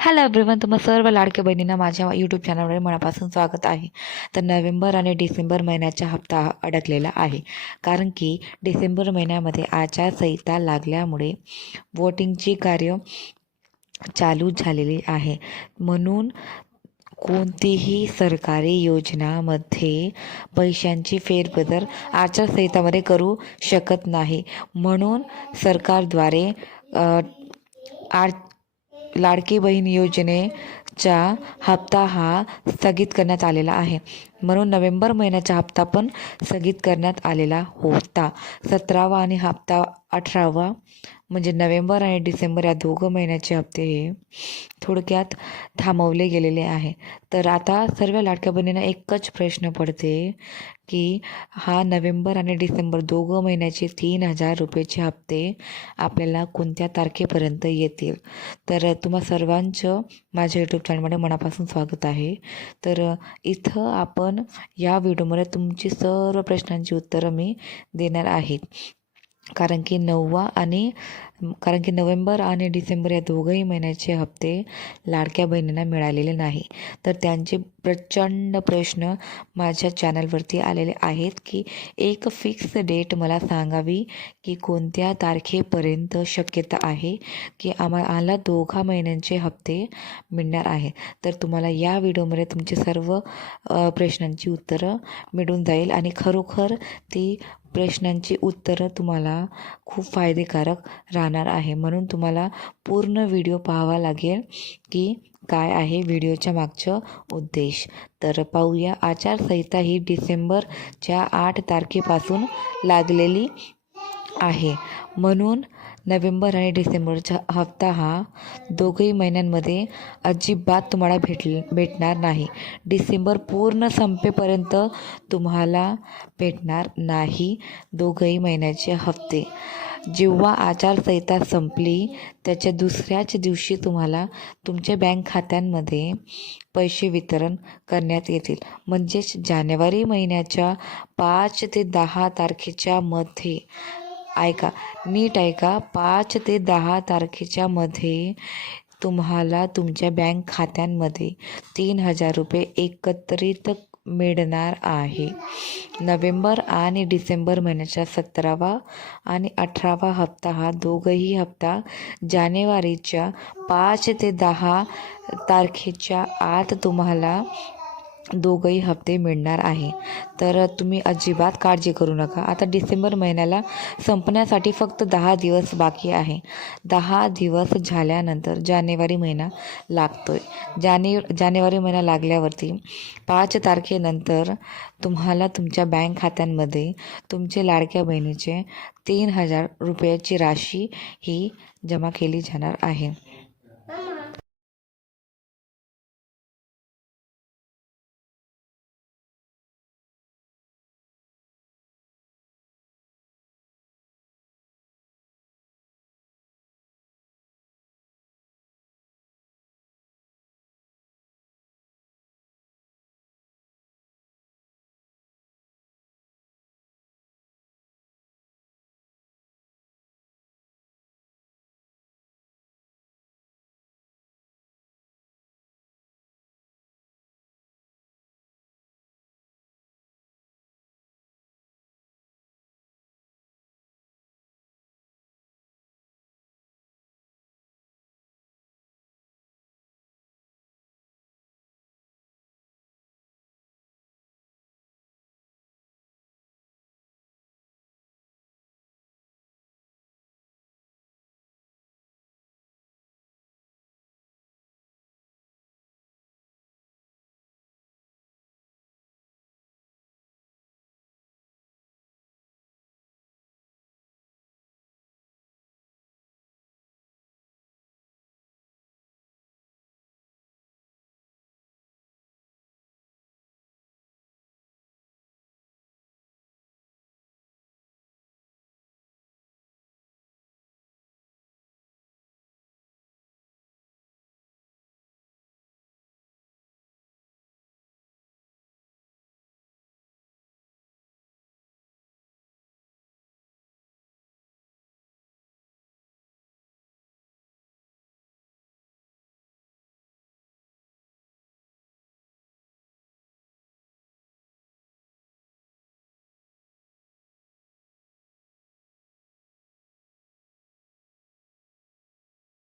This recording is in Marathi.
हॅलो एव्हरीवन, तुम्हा सर्व लाडक्या बहिणींना माझ्या यूट्यूब चॅनलवर मनापासून स्वागत आहे. तर नोव्हेंबर आणि डिसेंबर महिन्याचा हप्ता अडकलेला आहे, कारण की डिसेंबर महिन्यामध्ये आचारसंहिता लागल्यामुळे वोटिंगची कार्य चालू झालेली आहे. म्हणून कोणतीही सरकारी योजनामध्ये पैशांची फेरबदल आचारसंहितामध्ये करू शकत नाही. म्हणून सरकारद्वारे लाडकी बहीण योजनेचा हप्ता हा स्थगित करण्यात आलेला आहे. म्हणून नोव्हेंबर महिन्याचा हप्ता पण स्थगित करण्यात आलेला होता. 17वा आणि हप्ता 18वा म्हणजे नोव्हेंबर आणि डिसेंबर या दोघं महिन्याचे हप्ते हे थोडक्यात थांबवले गेलेले आहे. तर आता सर्व लाडक्या बहिणींना एकच प्रश्न पडते की हा नोव्हेंबर आणि डिसेंबर दोघं महिन्याचे 3,000 रुपयेचे हप्ते आपल्याला कोणत्या तारखेपर्यंत येतील. तर तुम्हा सर्वांचं माझ्या यूट्यूब चॅनलमध्ये मनापासून स्वागत आहे. तर इथं आपण या व्हिडिओमध्ये तुमची सर्व प्रश्नांची उत्तरं मी देणार आहे. कारण की नोव्हेंबर आणि डिसेंबर या दोघंही महिन्याचे हप्ते लाडक्या बहिणींना मिळालेले नाही. तर त्यांचे प्रचंड प्रश्न माझ्या चॅनलवरती आलेले आहेत की एक फिक्स डेट मला सांगावी की कोणत्या तारखेपर्यंत शक्यता आहे की आम्हाला दोघा महिन्यांचे हप्ते मिळणार आहे. तर तुम्हाला या व्हिडिओमध्ये तुमची सर्व प्रश्नांची उत्तरं मिळून जाईल आणि खरोखर ती प्रश्नांची उत्तरं तुम्हाला खूप फायदेकारक राहणार आहे. म्हणून तुम्हाला पूर्ण व्हिडिओ पाहावा लागेल की काय आहे व्हिडिओच्या मागचं उद्देश. तर पाहूया. आचारसंहिता ही डिसेंबरच्या 8 तारखेपासून लागलेली आहे. म्हणून नोव्हेंबर आणि डिसेंबरचा हप्ता हा दोघंही महिन्यांमध्ये अजिबात तुम्हाला भेटणार नाही. डिसेंबर पूर्ण संपेपर्यंत तुम्हाला भेटणार नाही दोघंही महिन्याचे हप्ते. जेव्हा आचारसंहिता संपली त्याच्या दुसऱ्याच दिवशी तुम्हाला तुमच्या बँक खात्यांमध्ये पैसे वितरण करण्यात येतील. म्हणजेच जानेवारी महिन्याच्या 5 ते 10 तारखेच्या मध्ये नीट ऐका, 5 ते 10 तारखेच्या मध्ये तुम्हाला तुमच्या बँक खात्यांमध्ये 3,000 रुपये एकत्रित मिळणार आहे. नोव्हेंबर आणि डिसेंबर महिन्याचा 17वा आणि 18वा हप्ता हा दोघंही हप्ता जानेवारीच्या 5 ते 10 तारखेच्या आत तुम्हाला दोघंही हप्ते मिळणार आहे. तर तुम्ही अजिबात काळजी करू नका. आता डिसेंबर महिन्याला संपण्यासाठी फक्त 10 दिवस बाकी आहे. 10 दिवस झाल्यानंतर जानेवारी महिना लागतोय. जानेवारी महिना लागल्यावरती 5 तारखेनंतर तुम्हाला तुमच्या बँक खात्यांमध्ये तुमचे लाडक्या बहिणीचे 3,000 रुपयाची राशी ही जमा केली जाणार आहे.